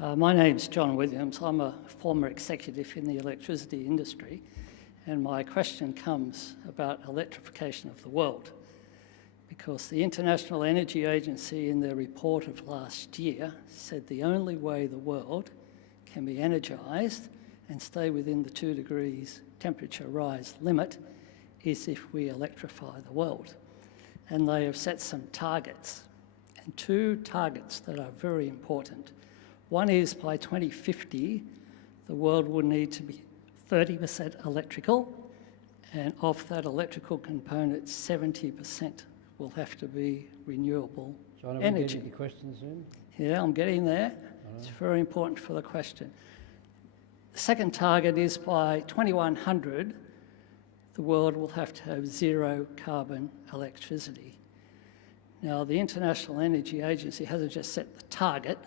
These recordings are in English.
My name's John Williams. I'm a former executive in the electricity industry, and my question comes about electrification of the world, because the International Energy Agency in their report of last year said the only way the world can be energised and stay within the 2 degrees temperature rise limit is if we electrify the world. And they have set some targets, and 2 targets that are very important. One is by 2050, the world will need to be 30% electrical, and of that electrical component, 70% will have to be renewable John, energy. are we getting the questions in? Yeah, I'm getting there. It's very important for the question. The second target is by 2100, the world will have to have zero carbon electricity. Now, the International Energy Agency hasn't just set the target,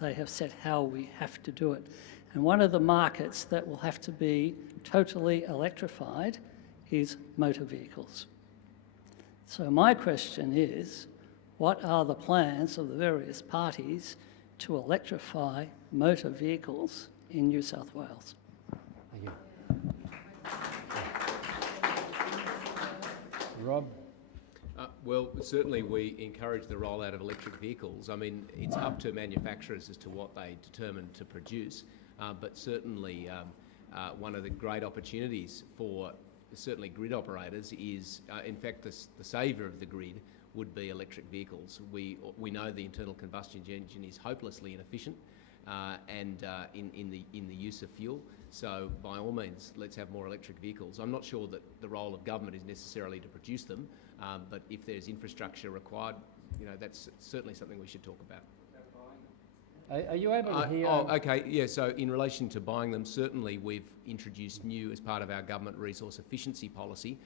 they have set how we have to do it. And one of the markets that will have to be totally electrified is motor vehicles. So my question is, what are the plans of the various parties to electrify motor vehicles in New South Wales? Thank you. Rob? Well, certainly we encourage the rollout of electric vehicles. I mean, it's up to manufacturers as to what they determine to produce, but certainly one of the great opportunities for certainly grid operators is, in fact, the saviour of the grid would be electric vehicles. We know the internal combustion engine is hopelessly inefficient and in the use of fuel. So by all means, let's have more electric vehicles. I'm not sure that the role of government is necessarily to produce them, but if there's infrastructure required, you know, that's certainly something we should talk about. Are you able to hear? Oh, okay, yeah, so in relation to buying them, certainly we've introduced new, as part of our government resource efficiency policy,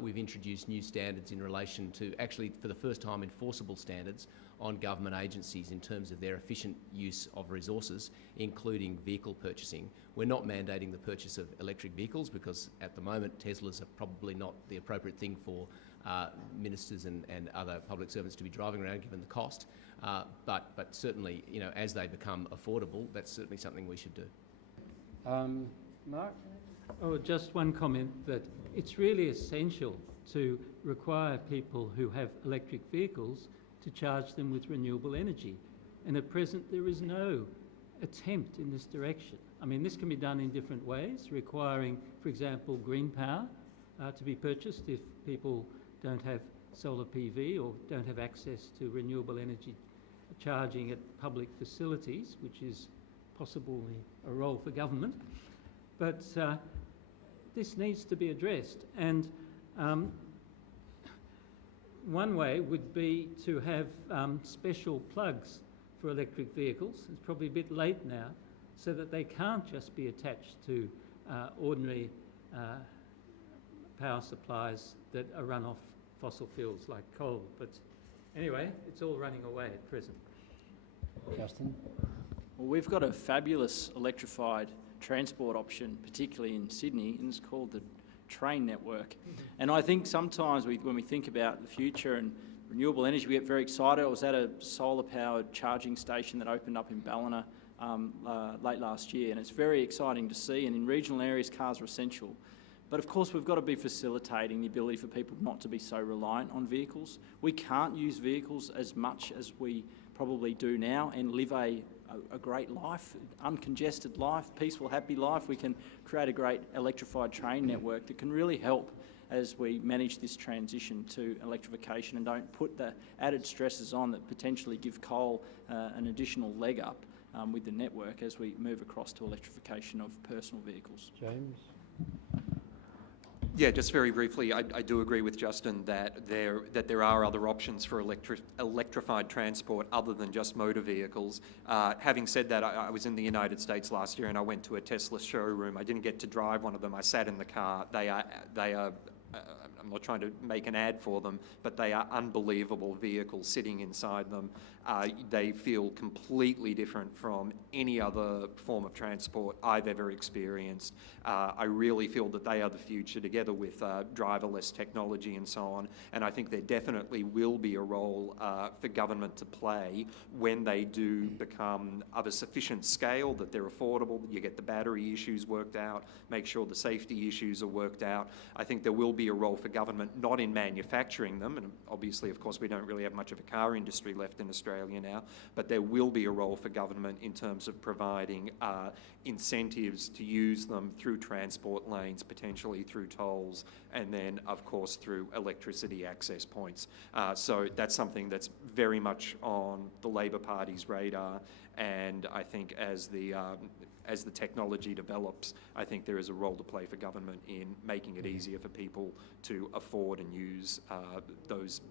we've introduced new standards in relation to, actually for the first time, enforceable standards on government agencies in terms of their efficient use of resources, including vehicle purchasing. We're not mandating the purchase of electric vehicles because at the moment Teslas are probably not the appropriate thing for ministers and other public servants to be driving around given the cost. But certainly, you know, as they become affordable, that's certainly something we should do. Mark? Oh, just one comment that it's really essential to require people who have electric vehicles to charge them with renewable energy. And at present, there is no attempt in this direction. I mean, this can be done in different ways, requiring, for example, green power to be purchased if people don't have solar PV or don't have access to renewable energy charging at public facilities, which is possibly a role for government. But this needs to be addressed. And one way would be to have special plugs for electric vehicles. It's probably a bit late now, so that they can't just be attached to ordinary power supplies that are run off fossil fuels like coal. But anyway, it's all running away at present. Justin? Well, we've got a fabulous electrified transport option, particularly in Sydney, and it's called the train network. And I think sometimes when we think about the future and renewable energy, we get very excited. I was at a solar-powered charging station that opened up in Ballina late last year, and it's very exciting to see, and in regional areas, cars are essential. But of course, we've got to be facilitating the ability for people not to be so reliant on vehicles. We can't use vehicles as much as we probably do now and live a great life, uncongested life, peaceful, happy life. We can create a great electrified train network that can really help as we manage this transition to electrification and don't put the added stresses on that potentially give coal an additional leg up with the network as we move across to electrification of personal vehicles. James? Yeah, just very briefly, I do agree with Justin that there are other options for electrified transport other than just motor vehicles. Having said that, I was in the United States last year and I went to a Tesla showroom. I didn't get to drive one of them. I sat in the car. They are I'm not trying to make an ad for them, but they are unbelievable vehicles sitting inside them. They feel completely different from any other form of transport I've ever experienced. I really feel that they are the future, together with driverless technology and so on. And I think there definitely will be a role for government to play when they do become of a sufficient scale that they're affordable, you get the battery issues worked out, make sure the safety issues are worked out. I think there will be a role for government, not in manufacturing them, and obviously, of course, we don't really have much of a car industry left in Australia now, but there will be a role for government in terms of providing incentives to use them through transport lanes, potentially through tolls, and then, of course, through electricity access points. So that's something that's very much on the Labor Party's radar, and I think as the technology develops, I think there is a role to play for government in making it easier for people to afford and use those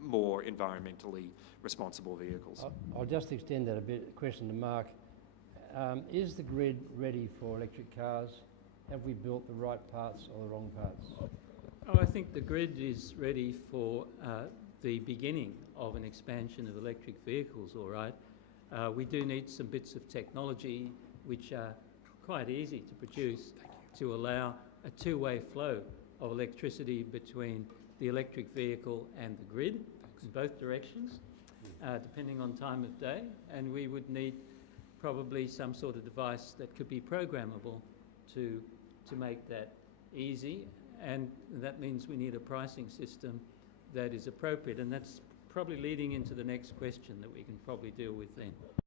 more environmentally responsible vehicles. I'll just extend that a bit. Question to Mark. Is the grid ready for electric cars? Have we built the right parts or the wrong parts? Oh, I think the grid is ready for the beginning of an expansion of electric vehicles, all right. We do need some bits of technology which are quite easy to produce to allow a two-way flow of electricity between the electric vehicle and the grid in both directions, depending on time of day. And we would need probably some sort of device that could be programmable to make that easy. And that means we need a pricing system that is appropriate. And that's probably leading into the next question that we can probably deal with then.